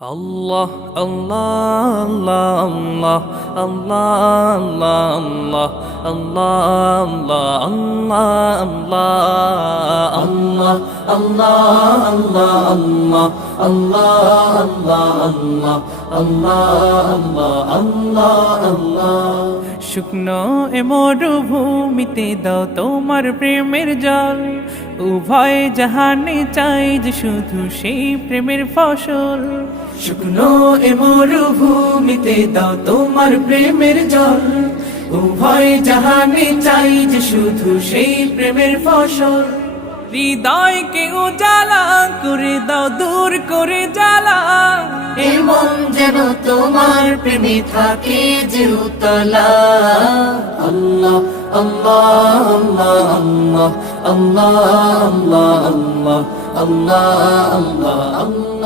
আল্লাহ আল্লাহ আল্লাহ আল্লাহ আল্লাহ আল্লাহ আল্লাহ আল্লাহ আল্লাহ আল্লাহ আল্লাহ শুকনো এ মরুভূমিতে দাও তোমার প্রেমের জল উভয় জাহানে চাই যে শুধু সেই প্রেমের ফসল শুকনো এ মরুভূমিতে দাও তোমার প্রেমের জল উভয় জাহানে চাই যে শুধু সেই প্রেমের ফসল হৃদয়কে উজালা করে দাও দূর করে জ্বালা এমন যেন তোমার প্রেমে থাকে যে উতলা আল্লাহ আল্লাহ আল্লাহ আল্লাহ আল্লাহ আল্লাহ আল্লাহ আল্লাহ আল্লাহ